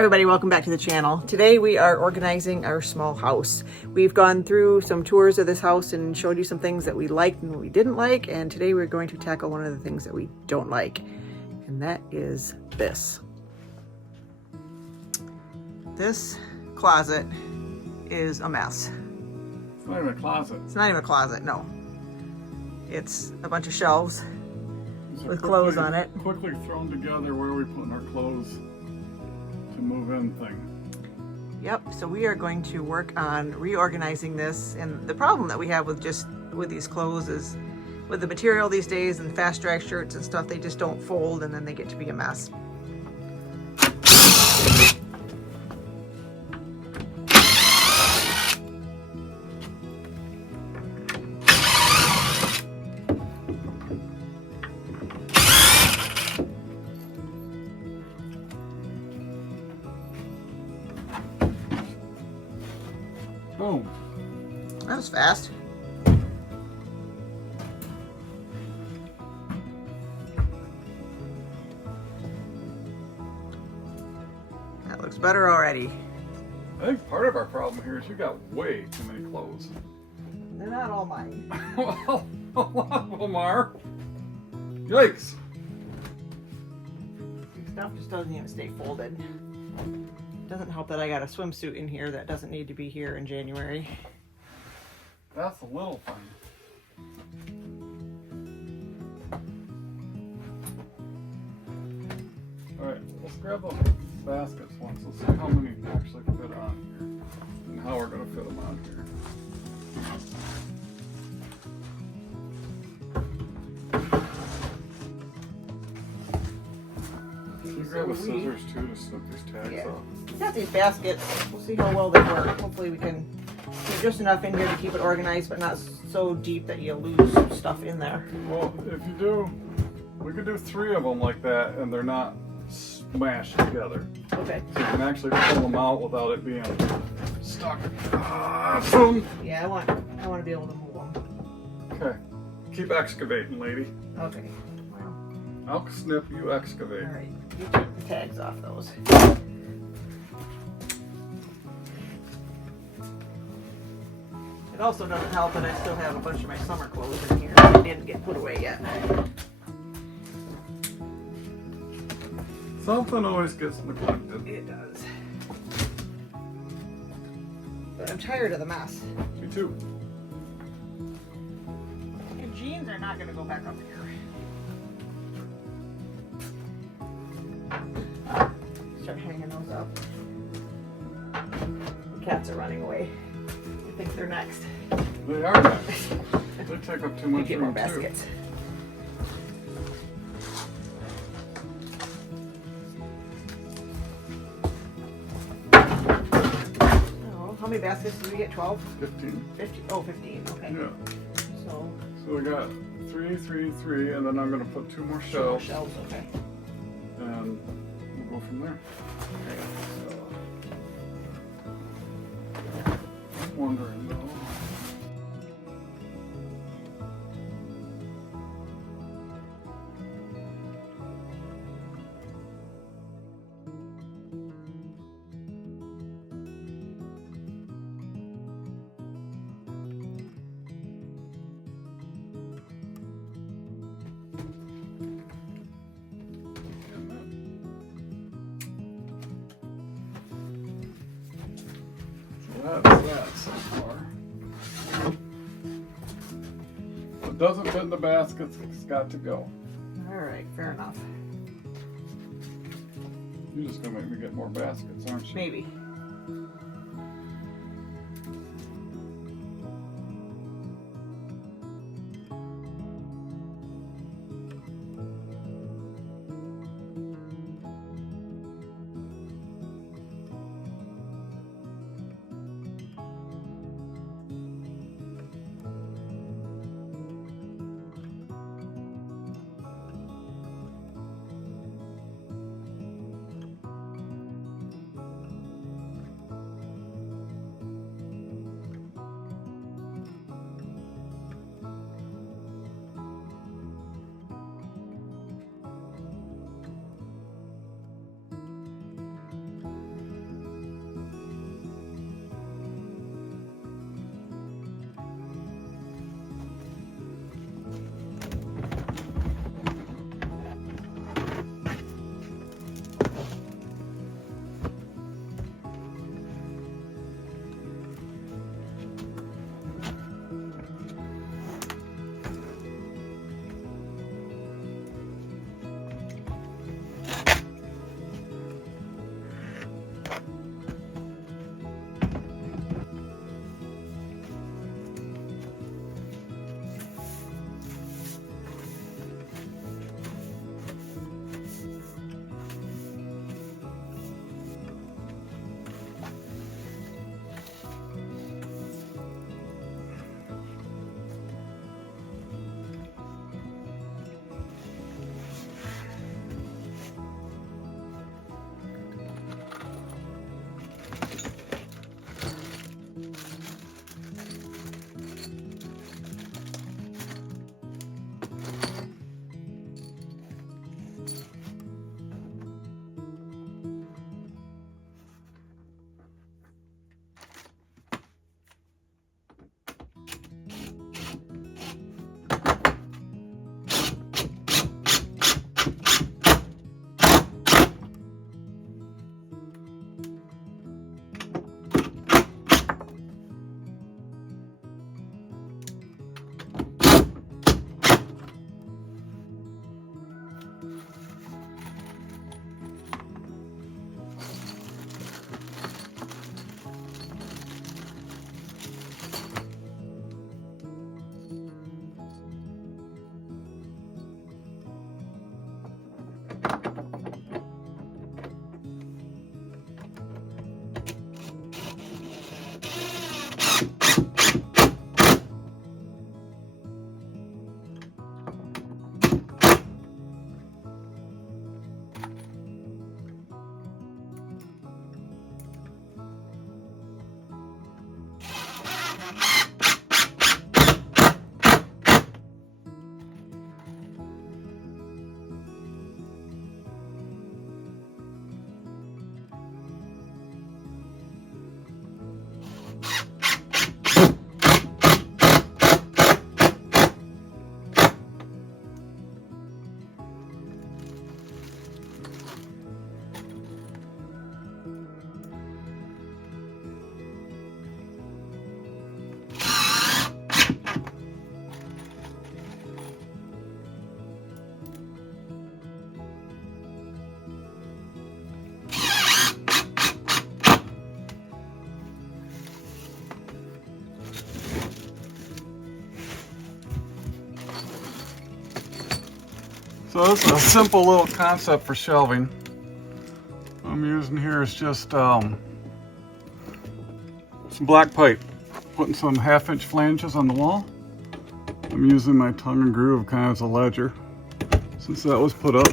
Everybody, welcome back to the channel. Today we are organizing our small house. We've gone through some tours of this house and showed you some things that we liked and we didn't like, and today we're going to tackle one of the things that we don't like, and that is this. This closet is a mess. It's not even a closet. It's not even a closet, no. It's a bunch of shelves with clothes on it. Quickly thrown together where are we putting our clothes to move in thing. Yep, so we are going to work on reorganizing this, and the problem that we have with these clothes is with the material these days and fast dry shirts and stuff, they just don't fold and then they get to be a mess. Boom. That was fast. That looks better already. I think part of our problem here is you got way too many clothes. They're not all mine. Well, a lot of them are. Yikes. Stuff just doesn't even stay folded. Doesn't help that I got a swimsuit in here that doesn't need to be here in January. That's a little fun. Alright, let's grab those baskets once. Let's see how many actually fit on here and how we're going to fit them on here. Can you grab the scissors too to snip these tags off? We got these baskets. We'll see how well they work. Hopefully we can get just enough in here to keep it organized, but not so deep that you lose stuff in there. Well, if you do, we could do 3 of them like that and they're not smashed together. Okay. So you can actually pull them out without it being stuck. Awesome. Yeah, I want to be able to move them. Okay. Keep excavating, lady. Okay. Well, I'll snip, you excavate. all right. You take the tags off those. It also doesn't help that I still have a bunch of my summer clothes in here that didn't get put away yet. Something always gets neglected. It does. But I'm tired of the mess. Me too. Your jeans are not going to go back up here. Start hanging those up. The cats are running away. I think they're next. They are next. They take up too much Get room more baskets. Oh, how many baskets did we get? 12? 15. 15. Oh, 15. Okay. Yeah. So we got 3, 3, 3, and then I'm going to put 2 more shelves. Shelves, okay. And we'll go from there. Wondering though. That's that so far. If it doesn't fit in the baskets, it's got to go. Alright, fair enough. You're just gonna make me get more baskets, aren't you? Maybe. So this is a simple little concept for shelving. What I'm using here is just some black pipe. Putting some 1/2-inch flanges on the wall. I'm using my tongue and groove kind of as a ledger. Since that was put up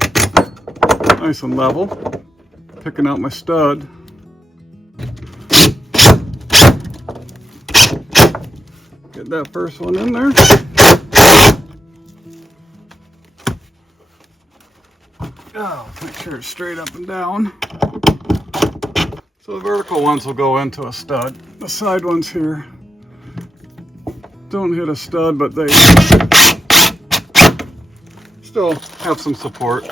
nice and level. Picking out my stud. Get that first one in there. Oh, make sure it's straight up and down. So the vertical ones will go into a stud. The side ones here don't hit a stud, but they still have some support.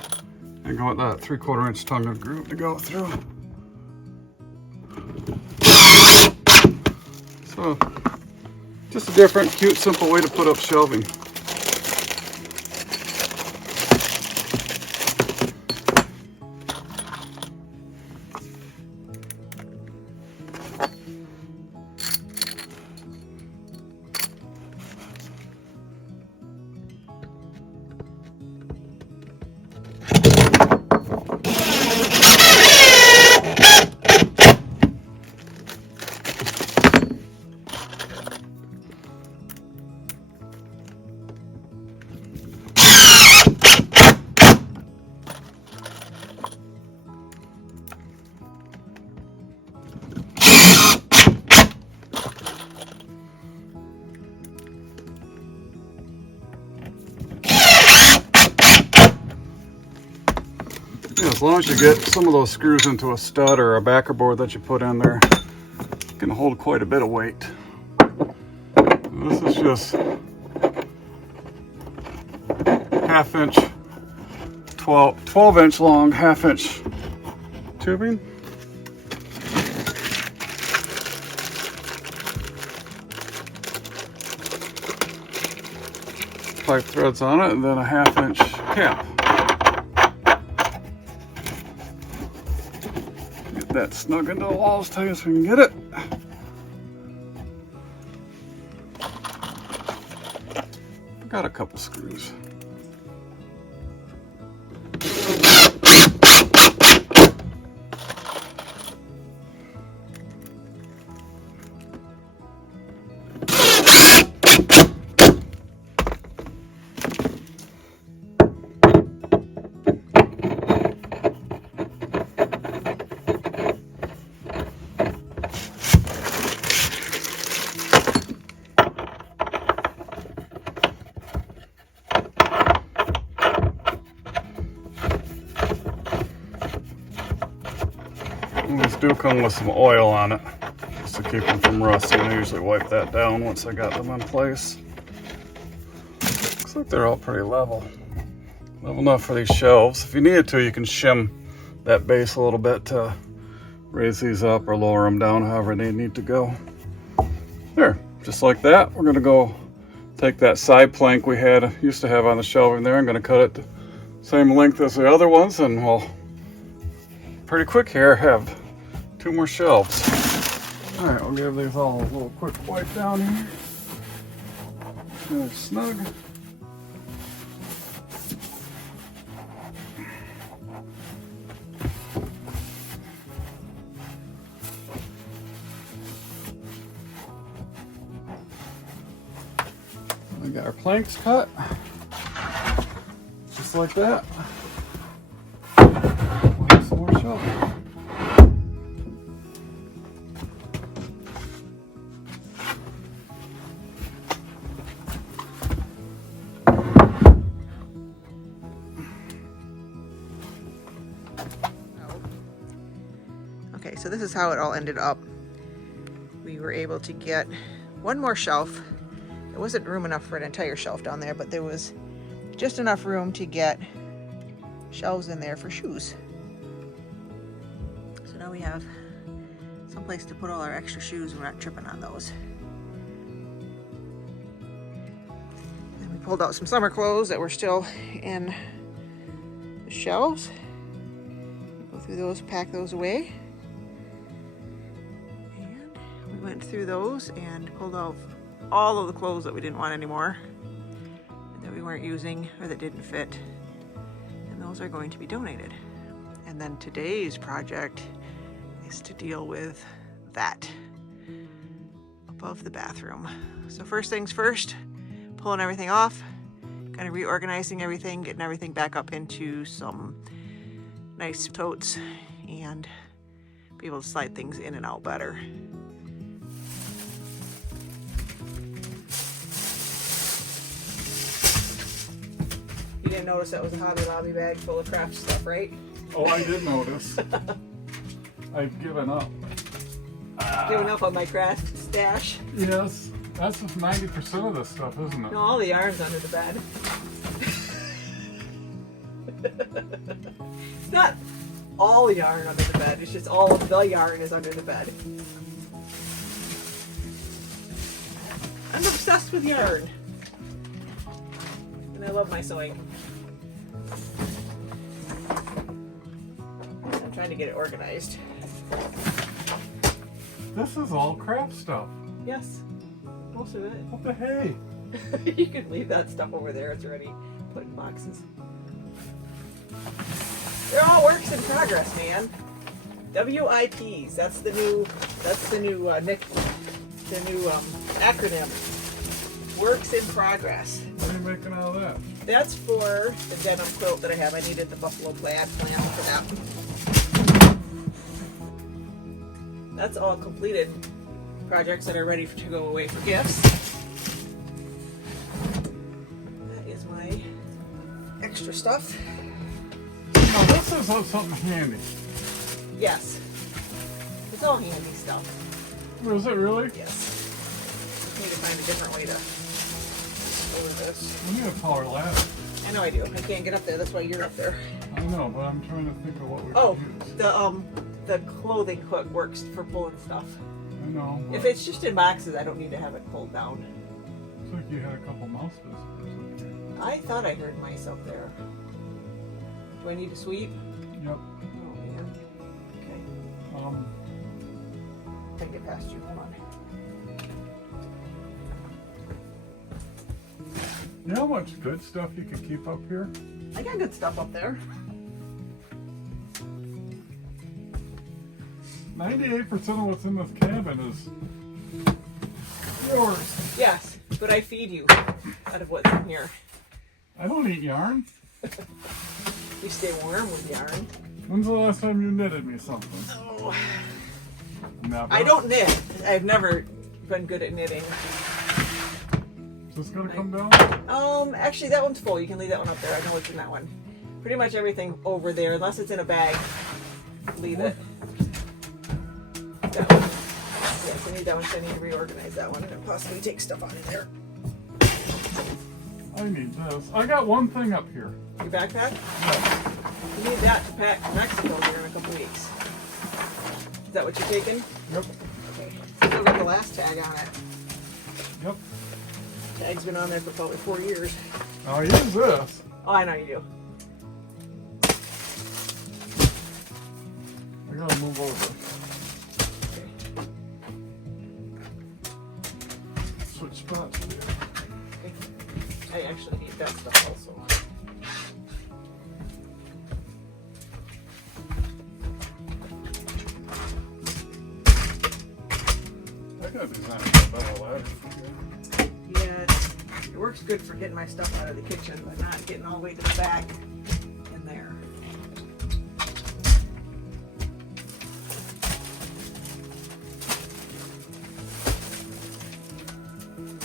And go with that 3/4 inch tongue and groove to go through. So just a different, cute, simple way to put up shelving. Yeah, as long as you get some of those screws into a stud or a backer board that you put in there, it can hold quite a bit of weight. This is just 1/2 inch, 12 inch long, 1/2 inch tubing. Pipe threads on it, and then a 1/2 inch cap. Get that snug into the wall as tight as we can get it. Got a couple screws. These do come with some oil on it, just to keep them from rusting. I usually wipe that down once I got them in place. Looks like they're all pretty level. Level enough for these shelves. If you needed to, you can shim that base a little bit to raise these up or lower them down, however they need to go. There, just like that. We're gonna go take that side plank we used to have on the shelving there. I'm gonna cut it the same length as the other ones, and we'll pretty quick here have 2 more shelves. All right, we'll give these all a little quick wipe down here. They're snug. We got our planks cut, just like that. Some more shelving. Okay, so this is how it all ended up. We were able to get 1 more shelf. There wasn't room enough for an entire shelf down there, but there was just enough room to get shelves in there for shoes. So now we have some place to put all our extra shoes. We're not tripping on those. And we pulled out some summer clothes that were still in the shelves. Go through those, pack those away. And we went through those and pulled out all of the clothes that we didn't want anymore, that we weren't using or that didn't fit. those are going to be donated. And then today's project is to deal with that above the bathroom. So first things first, pulling everything off, kind of reorganizing everything, getting everything back up into some nice totes and be able to slide things in and out better. You didn't notice that was a Hobby Lobby bag full of craft stuff, right? Oh, I did notice. I've given up. Giving up on my craft stash. Yes, that's 90% of this stuff, isn't it? No, all the yarn's under the bed. It's not all yarn under the bed, it's just all of the yarn is under the bed. I'm obsessed with yarn. And I love my sewing. I'm trying to get it organized. This is all crap stuff. Yes, most of it. What the hey? You can leave that stuff over there, it's already put in boxes. They're all works in progress, man. WIPs. That's the new acronym. Works in progress. What are you making out of that? That's for the denim quilt that I have. I needed the buffalo plaid plan for that. That's all completed projects that are ready to go away for gifts. That is my extra stuff. Now this is something handy. Yes. It's all handy stuff. Was it really? Yes. Just need to find a different way to over this. We need a taller ladder. I know I do. I can't get up there. That's why you're up there. I know, but I'm trying to think of what we Oh, could use. the clothing hook works for pulling stuff. I know. If it's just in boxes, I don't need to have it pulled down. Looks like you had a couple mouse visitors. I thought I heard mice up there. Do I need to sweep? Yep. Oh man. Okay. I can get past you. Hold on. You know how much good stuff you could keep up here? I got good stuff up there. 98% of what's in this cabin is yours. Yes, but I feed you out of what's in here. I don't eat yarn. You stay warm with yarn. When's the last time you knitted me something? Oh. Never. I don't knit. I've never been good at knitting. Is this gonna come down? Actually that one's full. You can leave that one up there. I know what's in that one. Pretty much everything over there, unless it's in a bag, leave it. That one. Yes, I need that one, so I need to reorganize that one and possibly take stuff out of there. I need this. I got one thing up here. Your backpack? Yeah. You need that to pack to Mexico here in a couple weeks. Is that what you're taking? Yep. Okay. Still got the last tag on it. Yep. Tag's been on there for probably 4 years. Now use this. Oh, I know you do. I gotta move over. Switch spots. Okay. I actually need that stuff also. I gotta design a better ladder. Yeah, it works good for getting my stuff out of the kitchen, but not getting all the way to the back in there.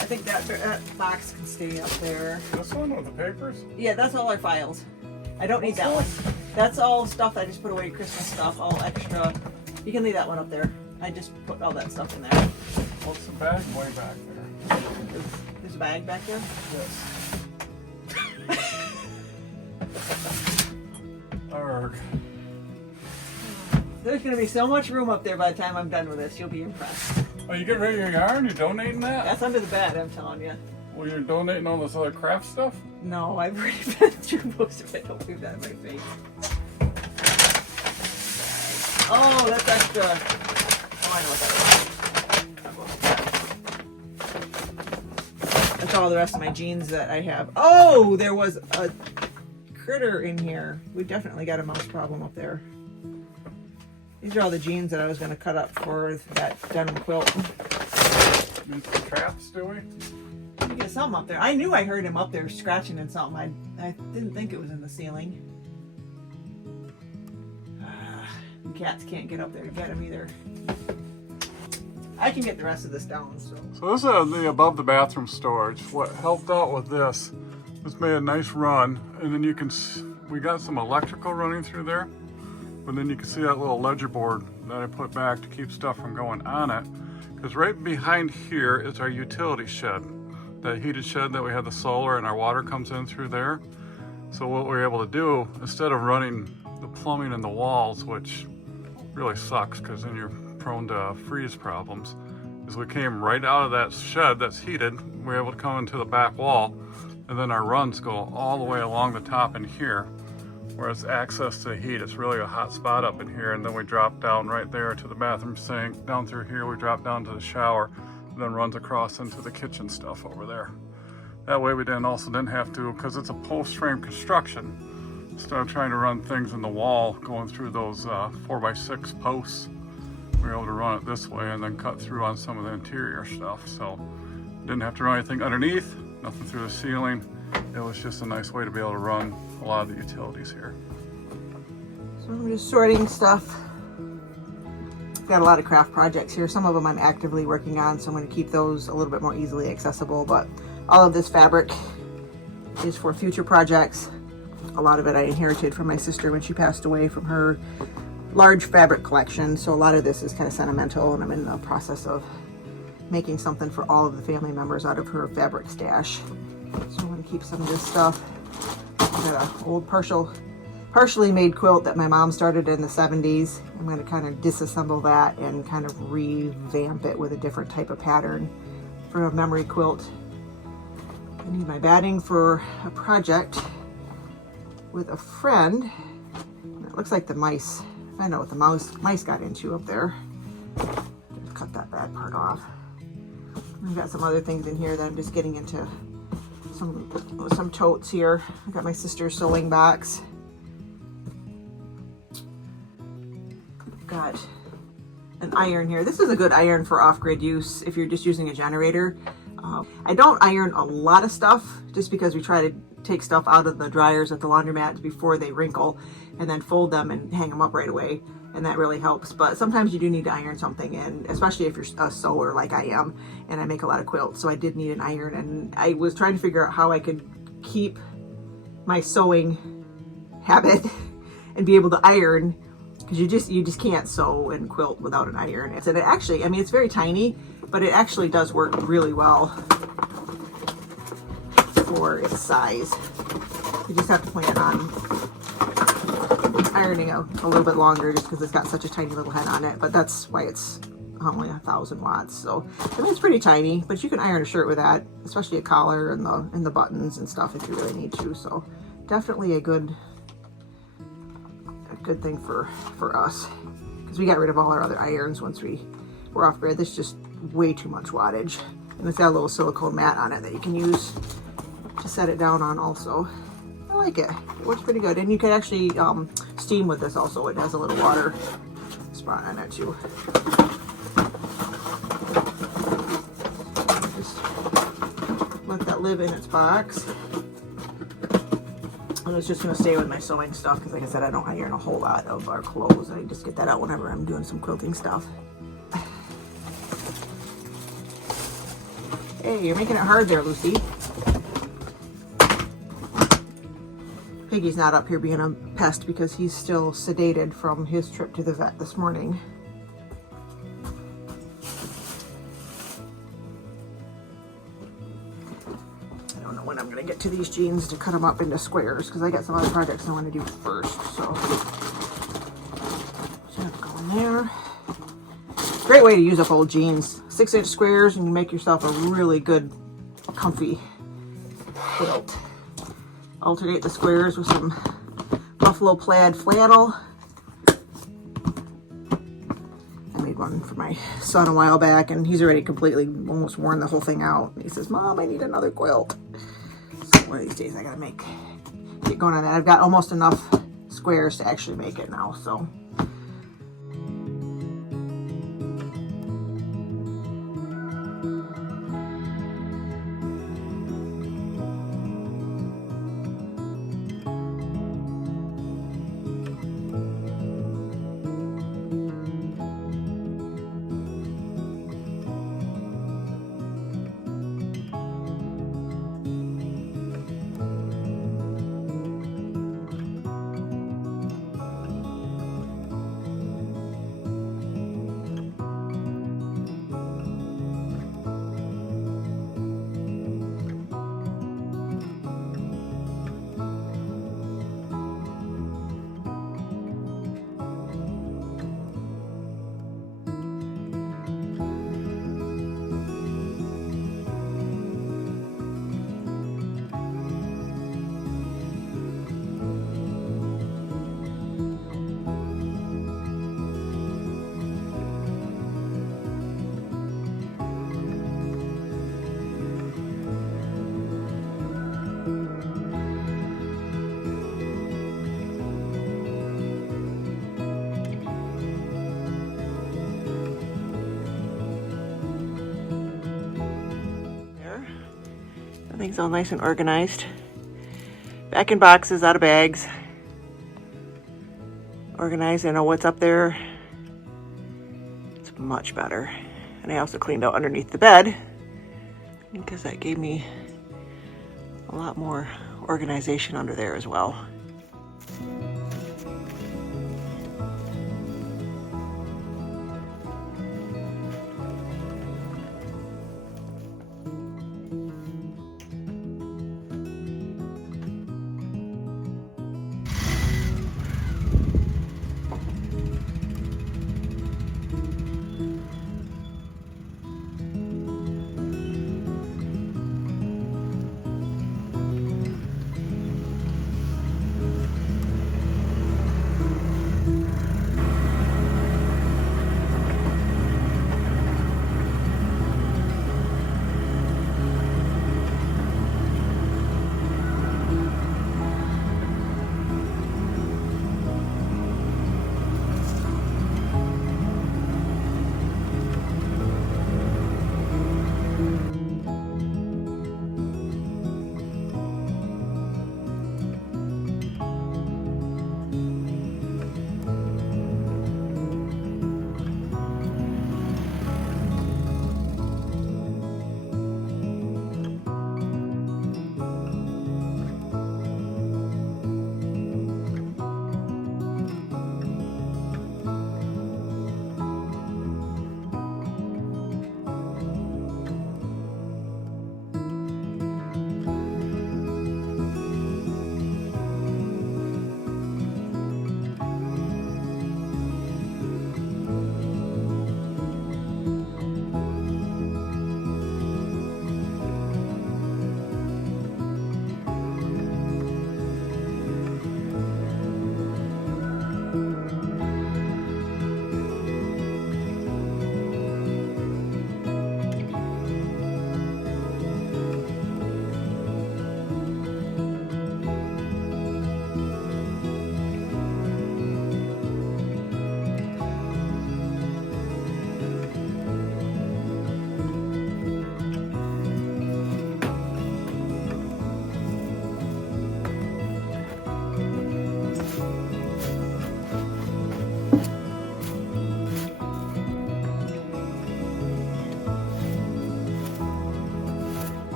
I think that box can stay up there. This one with the papers? Yeah, that's all our files. I don't need that one. That's all stuff I just put away, Christmas stuff, all extra. You can leave that one up there. I just put all that stuff in there. What's the bag way back there? There's a bag back there? Yes. Arg. There's going to be so much room up there by the time I'm done with this. You'll be impressed. Oh, you getting rid of your yarn? You're donating that? That's under the bed, I'm telling you. Well, you're donating all this other craft stuff? No, I've already been through most of it. Don't leave that in my face. Oh, that's extra. Oh, I know what that is. That's all the rest of my jeans that I have. Oh, there was a critter in here. We definitely got a mouse problem up there. These are all the jeans that I was going to cut up for that denim quilt. Need some traps, do we? You get something up there. I knew I heard him up there scratching in something. I didn't think it was in the ceiling. Cats can't get up there to get him either. I can get the rest of this down. So this is the above the bathroom storage. What helped out with this made a nice run, and then you can, we got some electrical running through there, but then you can see that little ledger board that I put back to keep stuff from going on it. Because right behind here is our utility shed, that heated shed that we have the solar and our water comes in through there. So what we're able to do, instead of running the plumbing in the walls, which really sucks because then you're prone to freeze problems, is we came right out of that shed that's heated. We're able to come into the back wall, and then our runs go all the way along the top in here, where it's access to heat. It's really a hot spot up in here, and then we drop down right there to the bathroom sink. Down through here, we drop down to the shower, and then runs across into the kitchen stuff over there. That way we also didn't have to, because it's a post frame construction, instead of trying to run things in the wall, going through those 4x6 posts, we were able to run it this way and then cut through on some of the interior stuff. So didn't have to run anything underneath, nothing through the ceiling. It was just a nice way to be able to run a lot of the utilities here. So I'm just sorting stuff. Got a lot of craft projects here. Some of them I'm actively working on, so I'm going to keep those a little bit more easily accessible, but all of this fabric is for future projects. A lot of it I inherited from my sister when she passed away from her large fabric collection, so a lot of this is kind of sentimental, and I'm in the process of making something for all of the family members out of her fabric stash. So I'm going to keep some of this stuff. I've got an old partially made quilt that my mom started in the 70s. I'm going to kind of disassemble that and kind of revamp it with a different type of pattern for a memory quilt. I need my batting for a project with a friend. It looks like the mice, I know what the mice got into up there. Just cut that bad part off. I've got some other things in here that I'm just getting into. Some totes here. I got my sister's sewing box. Got an iron here. This is a good iron for off-grid use if you're just using a generator. I don't iron a lot of stuff just because we try to take stuff out of the dryers at the laundromat before they wrinkle and then fold them and hang them up right away, and that really helps. But sometimes you do need to iron something, and especially if you're a sewer like I am, and I make a lot of quilts, so I did need an iron. And I was trying to figure out how I could keep my sewing habit and be able to iron, because you just can't sew and quilt without an iron. And it actually, I mean, it's very tiny, but it actually does work really well for its size. You just have to plan on ironing a little bit longer just because it's got such a tiny little head on it, but that's why it's only 1,000 watts. So I mean, it's pretty tiny, but you can iron a shirt with that, especially a collar and the buttons and stuff if you really need to. So definitely a good thing for us, because we got rid of all our other irons once we were off grid. This is just way too much wattage, and it's got a little silicone mat on it that you can use to set it down on also. I like it. It works pretty good, and you can actually steam with this also. It has a little water spot on it too. Just let that live in its box. I was just going to stay with my sewing stuff because, like I said, I don't iron a whole lot of our clothes. I just get that out whenever I'm doing some quilting stuff. Hey, you're making it hard there, Lucy. Piggy's not up here being a pest because he's still sedated from his trip to the vet this morning. I don't know when I'm going to get to these jeans to cut them up into squares because I got some other projects I want to do first. So, just go in there. Great way to use up old jeans. 6-inch squares, and you make yourself a really good, comfy quilt. Alternate the squares with some buffalo plaid flannel. I made one for my son a while back, and he's already completely almost worn the whole thing out. He says, "Mom, I need another quilt." So one of these days I gotta make get going on that. I've got almost enough squares to actually make it now, so. Everything's all nice and organized. Back in boxes, out of bags. Organized, I know what's up there. It's much better. And I also cleaned out underneath the bed because that gave me a lot more organization under there as well.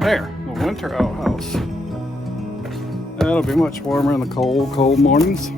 There, the winter outhouse. That'll be much warmer in the cold, cold mornings.